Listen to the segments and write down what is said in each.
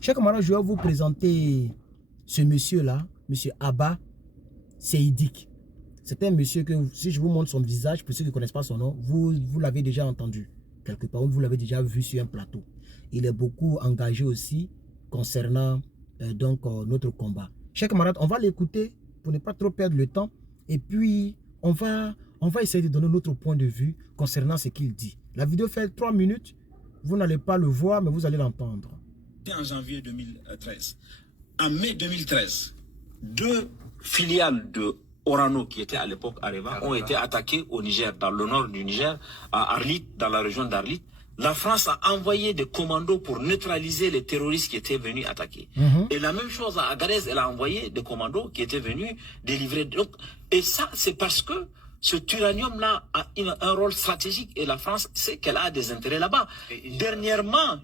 Chers camarades, je vais vous présenter ce monsieur-là, monsieur Abba Seydik. C'est un monsieur que, si je vous montre son visage, pour ceux qui ne connaissent pas son nom, vous l'avez déjà entendu quelque part, vous l'avez déjà vu sur un plateau. Il est beaucoup engagé aussi concernant notre combat. Chers camarades, on va l'écouter pour ne pas trop perdre le temps. Et puis, on va essayer de donner notre point de vue concernant ce qu'il dit. La vidéo fait 3 minutes. Vous n'allez pas le voir, mais vous allez l'entendre. En janvier 2013. En mai 2013, 2 filiales de Orano, qui étaient à l'époque Areva, ont été attaquées au Niger, dans le nord du Niger, à Arlit, dans la région d'Arlit. La France a envoyé des commandos pour neutraliser les terroristes qui étaient venus attaquer. Et la même chose à Agadez, elle a envoyé des commandos qui étaient venus délivrer. Donc, et ça, c'est parce que ce uranium-là a un rôle stratégique et la France sait qu'elle a des intérêts là-bas. Dernièrement,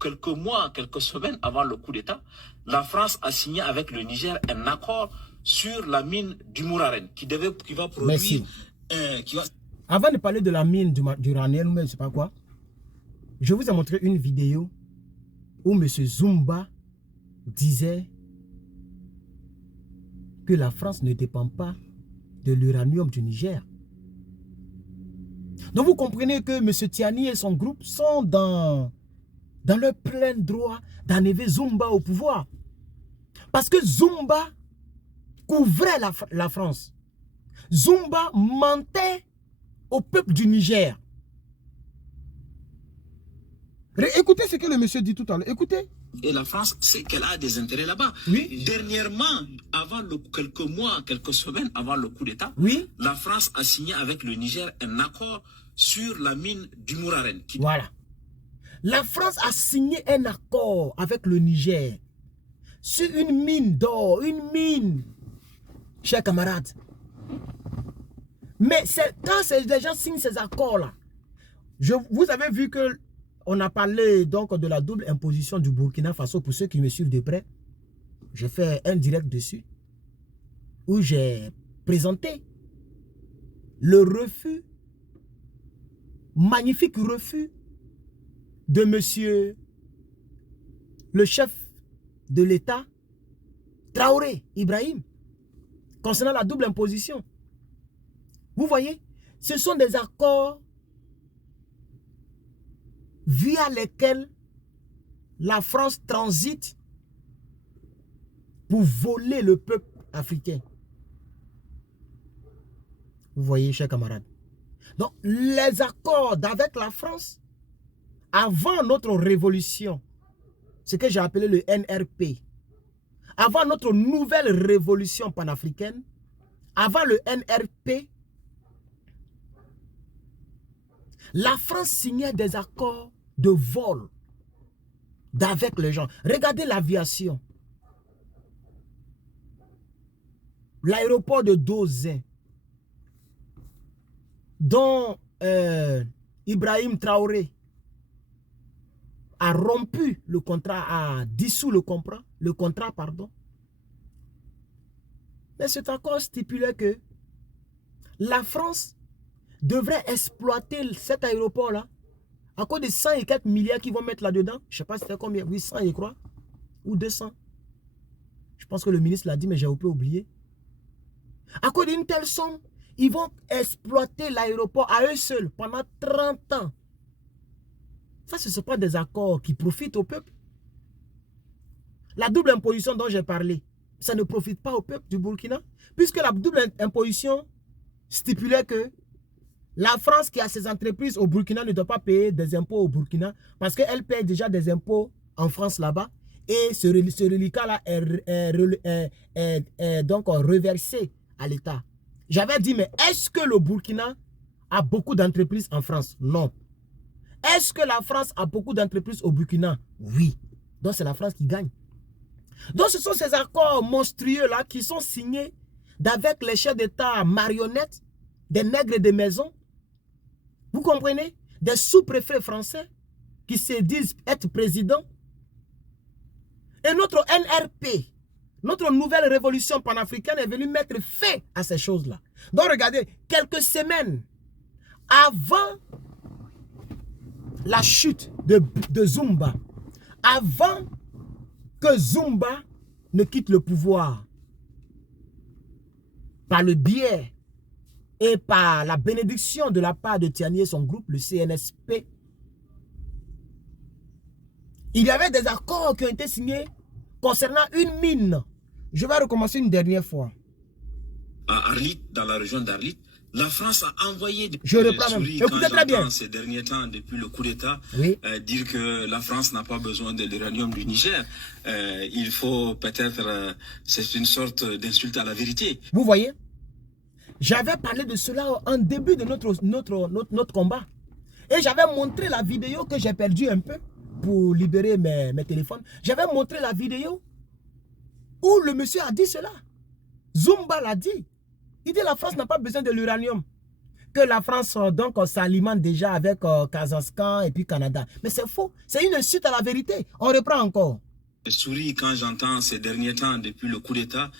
quelques mois, quelques semaines avant le coup d'État, la France a signé avec le Niger un accord sur la mine du Mouraren qui va produire... Merci. Avant de parler de la mine d'uranium, mais je ne sais pas quoi, je vous ai montré une vidéo où M. Zumba disait que la France ne dépend pas de l'uranium du Niger. Donc vous comprenez que M. Tiani et son groupe sont dans leur plein droit d'enlever Zumba au pouvoir. Parce que Zumba couvrait la France. Zumba mentait au peuple du Niger. Écoutez ce que le monsieur dit tout à l'heure. Écoutez. Et la France sait qu'elle a des intérêts là-bas. Oui. Dernièrement, quelques mois, quelques semaines avant le coup d'État, oui, la France a signé avec le Niger un accord sur la mine du Mouraren. Voilà. La France a signé un accord avec le Niger sur une mine d'or, une mine, chers camarades. Mais quand les gens signent ces accords-là, vous avez vu que on a parlé donc de la double imposition du Burkina Faso. Pour ceux qui me suivent de près, j'ai fait un direct dessus où j'ai présenté le refus, magnifique refus de monsieur le chef de l'État, Traoré Ibrahim, concernant la double imposition. Vous voyez, ce sont des accords via lesquels la France transite pour voler le peuple africain. Vous voyez, chers camarades. Donc, les accords avec la France, avant notre révolution, ce que j'ai appelé le NRP, avant notre nouvelle révolution panafricaine, avant le NRP, la France signait des accords de vol avec les gens. Regardez l'aviation. L'aéroport de Dozin, dont Ibrahim Traoré a rompu le contrat, a dissous le contrat, pardon. Mais cet accord stipulait que la France devrait exploiter cet aéroport-là à cause de 100 et quelques milliards qu'ils vont mettre là-dedans. Je ne sais pas c'était combien, 800 je crois, ou 200. Je pense que le ministre l'a dit, mais j'ai un peu oublié. À cause d'une telle somme, ils vont exploiter l'aéroport à eux seuls pendant 30 ans. Ça, ce ne sont pas des accords qui profitent au peuple. La double imposition dont j'ai parlé, ça ne profite pas au peuple du Burkina, puisque la double imposition stipulait que la France qui a ses entreprises au Burkina ne doit pas payer des impôts au Burkina parce qu'elle paye déjà des impôts en France là-bas et ce reliquat-là est donc reversé à l'État. J'avais dit, mais est-ce que le Burkina a beaucoup d'entreprises en France? Non. Est-ce que la France a beaucoup d'entreprises au Burkina? Oui. Donc c'est la France qui gagne. Donc ce sont ces accords monstrueux-là qui sont signés avec les chefs d'État marionnettes, des nègres de maison. Vous comprenez? Des sous-préfets français qui se disent être présidents. Et notre NRP, notre nouvelle révolution panafricaine est venue mettre fin à ces choses-là. Donc regardez, quelques semaines avant la chute de Zumba, avant que Zumba ne quitte le pouvoir par le biais et par la bénédiction de la part de Tiani et son groupe, le CNSP. Il y avait des accords qui ont été signés concernant une mine. Je vais recommencer une dernière fois. À Arlit, dans la région d'Arlit, la France a envoyé des souris écoutez très bien ces derniers temps, depuis le coup d'État, oui. Dire que la France n'a pas besoin de l'uranium du Niger. Il faut peut-être, c'est une sorte d'insulte à la vérité. Vous voyez, j'avais parlé de cela en début de notre combat. Et j'avais montré la vidéo que j'ai perdue un peu pour libérer mes téléphones. J'avais montré la vidéo où le monsieur a dit cela. Zumba l'a dit. Il dit que la France n'a pas besoin de l'uranium. Que la France donc s'alimente déjà avec Kazakhstan et puis Canada. Mais c'est faux. C'est une insulte à la vérité. On reprend encore. Je souris quand j'entends ces derniers temps, depuis le coup d'État,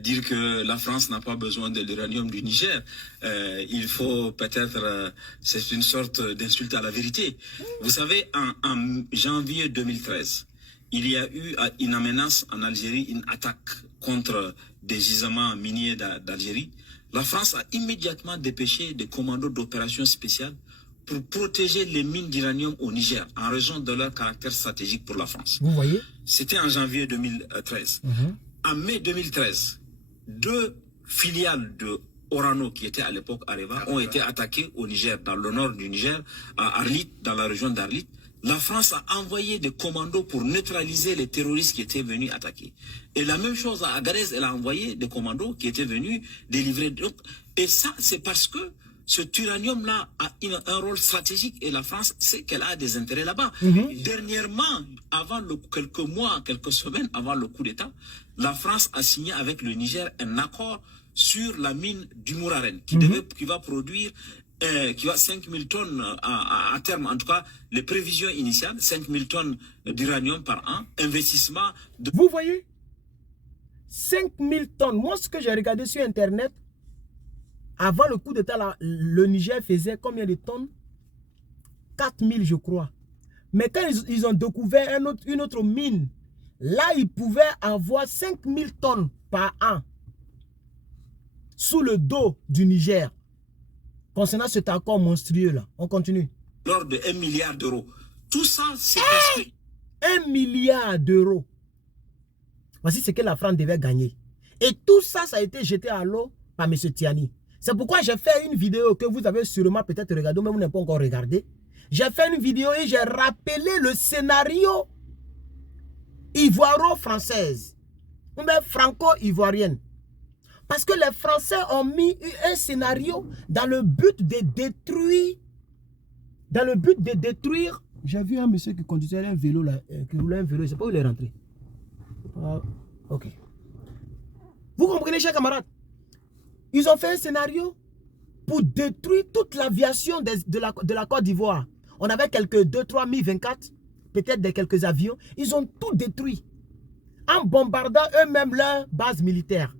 dire que la France n'a pas besoin de l'uranium du Niger. Il faut peut-être, c'est une sorte d'insulte à la vérité. Vous savez, en janvier 2013, il y a eu une menace en Algérie, une attaque contre des gisements miniers d'Algérie. La France a immédiatement dépêché des commandos d'opérations spéciales pour protéger les mines d'uranium au Niger, en raison de leur caractère stratégique pour la France. Vous voyez? C'était en janvier 2013. En mai 2013, 2 filiales de Orano, qui étaient à l'époque Areva, ont été attaquées au Niger, dans le nord du Niger, à Arlit, dans la région d'Arlit. La France a envoyé des commandos pour neutraliser les terroristes qui étaient venus attaquer. Et la même chose à Agadez, elle a envoyé des commandos qui étaient venus délivrer. Et ça, c'est parce que ce uranium-là a un rôle stratégique et la France sait qu'elle a des intérêts là-bas. Dernièrement, quelques mois, quelques semaines avant le coup d'État, la France a signé avec le Niger un accord sur la mine du Mouraren qui va produire qui va 5000 tonnes à terme, en tout cas, les prévisions initiales, 5000 tonnes d'uranium par an, investissement de... Vous voyez, 5000 tonnes. Moi, ce que j'ai regardé sur Internet, avant le coup d'État, le Niger faisait combien de tonnes? 4000, je crois. Mais quand ils ont découvert une autre mine, là, ils pouvaient avoir 5000 tonnes par an sous le dos du Niger. Concernant cet accord monstrueux là, on continue. Lors de 1 milliard d'euros. Tout ça, c'est parce que... 1 milliard d'euros. Voici ce que la France devait gagner. Et tout ça, ça a été jeté à l'eau par M. Tiani. C'est pourquoi j'ai fait une vidéo que vous avez sûrement peut-être regardée, mais vous n'avez pas encore regardé. J'ai fait une vidéo et j'ai rappelé le scénario ivoiro-française. Ou bien franco-ivoirienne. Parce que les Français ont mis un scénario dans le but de détruire. J'ai vu un monsieur qui conduisait un vélo là, qui roulait un vélo, je ne sais pas où il est rentré. Ok. Vous comprenez, chers camarades? Ils ont fait un scénario pour détruire toute l'aviation de la Côte d'Ivoire. On avait quelques 2-3 Mi-24, peut-être quelques avions. Ils ont tout détruit en bombardant eux-mêmes leur base militaire.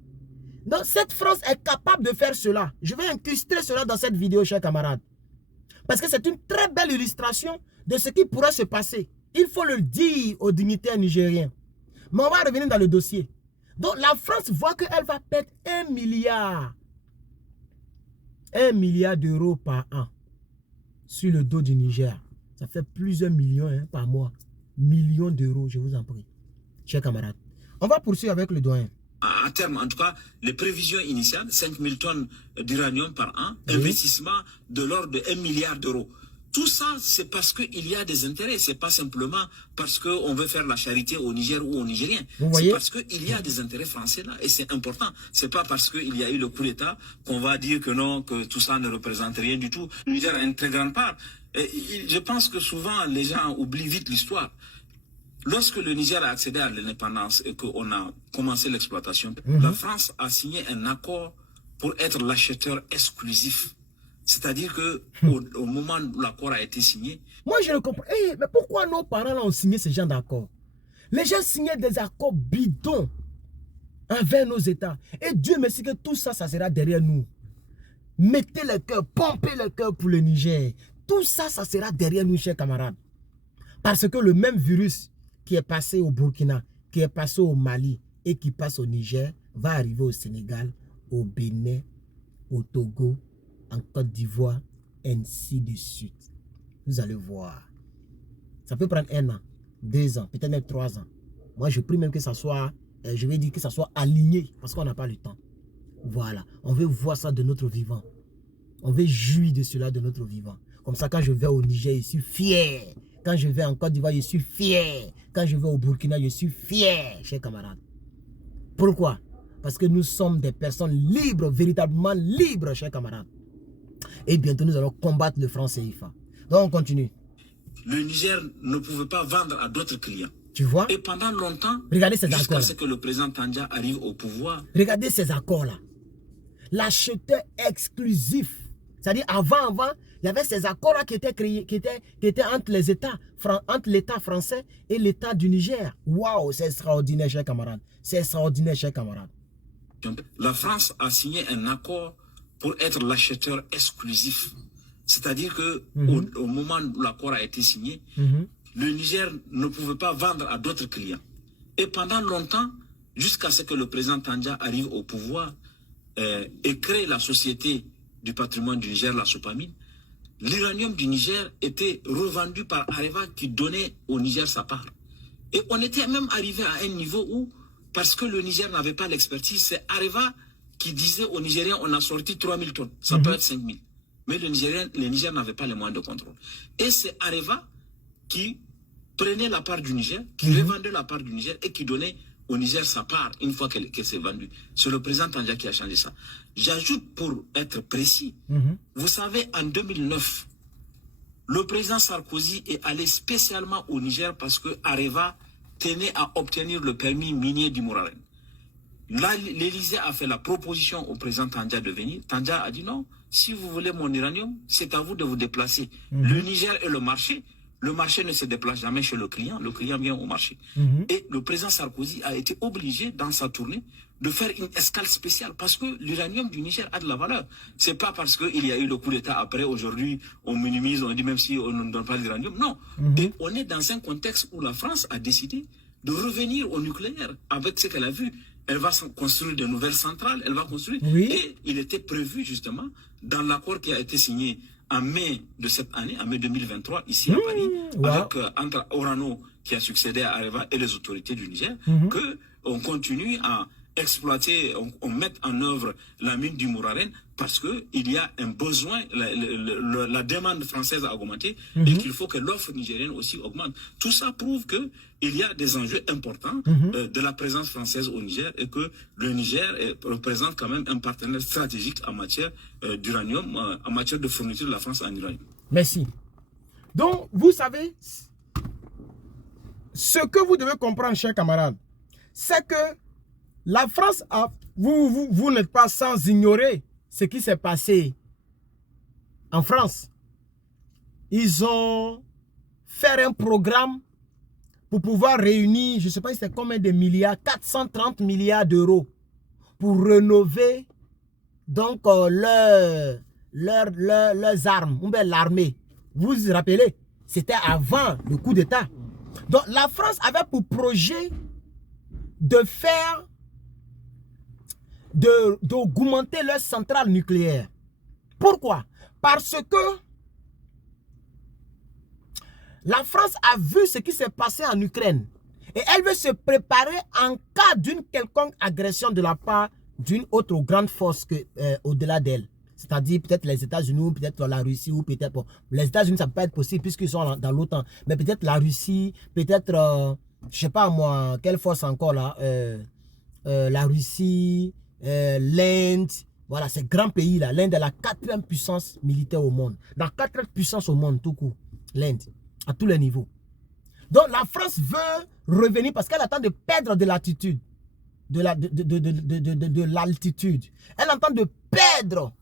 Donc, cette France est capable de faire cela. Je vais incruster cela dans cette vidéo, chers camarades. Parce que c'est une très belle illustration de ce qui pourrait se passer. Il faut le dire aux dignitaires nigériens. Mais on va revenir dans le dossier. Donc, la France voit qu'elle va perdre 1 milliard. 1 milliard d'euros par an sur le dos du Niger. Ça fait plusieurs millions par mois. Millions d'euros, je vous en prie. Chers camarades. On va poursuivre avec le doyen. À terme, en tout cas, les prévisions initiales, 5000 tonnes d'uranium par an, investissement de l'ordre de 1 milliard d'euros. Tout ça, c'est parce qu'il y a des intérêts. C'est pas simplement parce qu'on veut faire la charité au Niger ou aux Nigériens. C'est parce qu'il y a des intérêts français là. Et c'est important. C'est pas parce qu'il y a eu le coup d'État qu'on va dire que non, que tout ça ne représente rien du tout. Le Niger a une très grande part. Et je pense que souvent, les gens oublient vite l'histoire. Lorsque le Niger a accédé à l'indépendance et qu'on a commencé l'exploitation, la France a signé un accord pour être l'acheteur exclusif. C'est-à-dire que au moment où l'accord a été signé... Moi, je ne comprends. Mais pourquoi nos parents ont signé ce genre d'accord? Les gens signaient des accords bidons envers nos États. Et Dieu merci que tout ça, ça sera derrière nous. Mettez le cœur, pompez le cœur pour le Niger. Tout ça, ça sera derrière nous, chers camarades. Parce que le même virus qui est passé au Burkina, qui est passé au Mali et qui passe au Niger va arriver au Sénégal, au Bénin, au Togo, en Côte d'Ivoire, ainsi de suite. Vous allez voir. Ça peut prendre 1 an, 2 ans, peut-être même 3 ans. Moi, je prie même que ça soit, je vais dire que ça soit aligné, parce qu'on n'a pas le temps. Voilà. On veut voir ça de notre vivant. On veut jouir de cela de notre vivant. Comme ça, quand je vais au Niger, je suis fier. Quand je vais en Côte d'Ivoire, je suis fier. Quand je vais au Burkina, je suis fier, chers camarades. Pourquoi? Parce que nous sommes des personnes libres, véritablement libres, chers camarades. Et bientôt, nous allons combattre le franc CFA. Donc, on continue. Le Niger ne pouvait pas vendre à d'autres clients. Tu vois? Et pendant longtemps, regardez ces accords. Jusqu'à ce que le président Tandja arrive au pouvoir. Regardez ces accords-là. L'acheteur exclusif. C'est-à-dire, avant, il y avait ces accords-là qui étaient créés, qui étaient entre les États, entre l'État français et l'État du Niger. Waouh, c'est extraordinaire, chers camarades. C'est extraordinaire, chers camarades. La France a signé un accord pour être l'acheteur exclusif. C'est-à-dire que au moment où l'accord a été signé, le Niger ne pouvait pas vendre à d'autres clients. Et pendant longtemps, jusqu'à ce que le président Tandja arrive au pouvoir et crée la société du patrimoine du Niger, la Sopamine, l'uranium du Niger était revendu par Areva qui donnait au Niger sa part. Et on était même arrivé à un niveau où, parce que le Niger n'avait pas l'expertise, c'est Areva qui disait aux Nigériens, on a sorti 3000 tonnes, ça peut être 5000. Mais le Niger n'avait pas les moyens de contrôle. Et c'est Areva qui prenait la part du Niger, qui revendait la part du Niger et qui donnait au Niger sa part une fois qu'elle s'est vendue. C'est le président Tandja qui a changé ça. J'ajoute pour être précis, vous savez, en 2009, le président Sarkozy est allé spécialement au Niger parce que Areva tenait à obtenir le permis minier du Mouraren. Là, l'Élysée a fait la proposition au président Tandja de venir. Tandja a dit non, si vous voulez mon uranium, c'est à vous de vous déplacer. Le Niger est le marché ne se déplace jamais chez le client vient au marché. Et le président Sarkozy a été obligé, dans sa tournée, de faire une escale spéciale parce que l'uranium du Niger a de la valeur. C'est pas parce qu'il y a eu le coup d'État après, aujourd'hui, on minimise, on dit même si on ne donne pas l'uranium. Non. Et on est dans un contexte où la France a décidé de revenir au nucléaire avec ce qu'elle a vu. Elle va construire de nouvelles centrales, elle va construire. Et il était prévu justement dans l'accord qui a été signé en mai de cette année, en mai 2023, ici à Paris, avec entre Orano qui a succédé à Areva et les autorités du Niger, qu'on continue à exploiter, on met en œuvre la mine du Mouraren parce qu'il y a un besoin, la demande française a augmenté et qu'il faut que l'offre nigérienne aussi augmente. Tout ça prouve qu'il y a des enjeux importants de la présence française au Niger et que le Niger représente quand même un partenaire stratégique en matière d'uranium, en matière de fourniture de la France en uranium. Merci. Donc, vous savez, ce que vous devez comprendre, chers camarades, c'est que la France a... Vous n'êtes pas sans ignorer ce qui s'est passé en France. Ils ont fait un programme pour pouvoir réunir, je ne sais pas si c'est combien de milliards, 430 milliards d'euros pour rénover donc leurs armes, ou bien l'armée. Vous vous rappelez, c'était avant le coup d'État. Donc la France avait pour projet de faire, d'augmenter leur centrale nucléaire. Pourquoi? Parce que la France a vu ce qui s'est passé en Ukraine et elle veut se préparer en cas d'une quelconque agression de la part d'une autre grande force au-delà d'elle. C'est-à-dire peut-être les États-Unis ou peut-être la Russie ou peut-être... Bon, les États-Unis, ça ne peut pas être possible puisqu'ils sont dans l'OTAN. Mais peut-être la Russie, peut-être, je ne sais pas moi, quelle force encore là, la Russie, l'Inde, voilà, ces grands pays-là. L'Inde est la 4e puissance militaire au monde. La 4e puissance au monde, tout court. L'Inde, à tous les niveaux. Donc la France veut revenir parce qu'elle attend de perdre de l'altitude. De l'altitude. Elle entend de perdre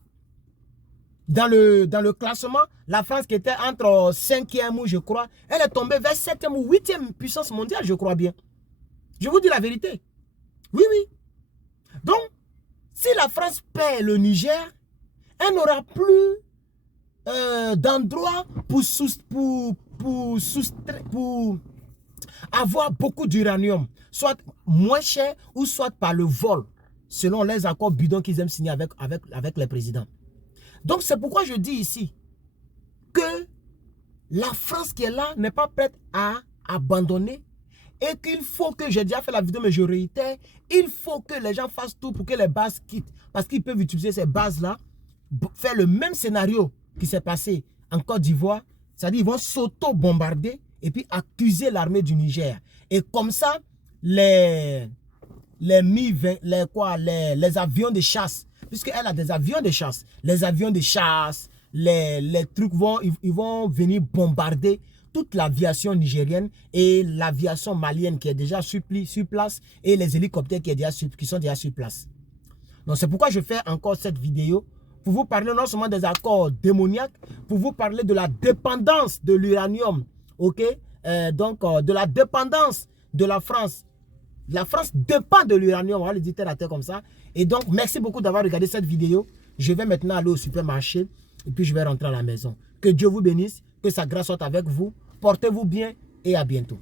dans le classement. La France qui était entre 5e, je crois, elle est tombée vers 7e ou 8e puissance mondiale, je crois bien. Je vous dis la vérité. Oui, oui. Donc, si la France perd le Niger, elle n'aura plus d'endroit pour avoir beaucoup d'uranium, soit moins cher ou soit par le vol, selon les accords bidons qu'ils aiment signer avec les présidents. Donc c'est pourquoi je dis ici que la France qui est là n'est pas prête à abandonner et qu'il faut que, j'ai déjà fait la vidéo mais je réitère, il faut que les gens fassent tout pour que les bases quittent. Parce qu'ils peuvent utiliser ces bases-là, faire le même scénario qui s'est passé en Côte d'Ivoire, c'est-à-dire ils vont s'auto-bombarder et puis accuser l'armée du Niger. Et comme ça, les avions de chasse, puisqu'elle a des avions de chasse, les avions de chasse, les trucs ils vont venir bombarder toute l'aviation nigérienne et l'aviation malienne qui est déjà sur place et les hélicoptères qui sont déjà sur place. Donc c'est pourquoi je fais encore cette vidéo pour vous parler non seulement des accords démoniaques, pour vous parler de la dépendance de l'uranium, ok? De la dépendance de la France. La France dépend de l'uranium, on va le dire terre à terre comme ça. Et donc, merci beaucoup d'avoir regardé cette vidéo. Je vais maintenant aller au supermarché et puis je vais rentrer à la maison. Que Dieu vous bénisse, que sa grâce soit avec vous. Portez-vous bien et à bientôt.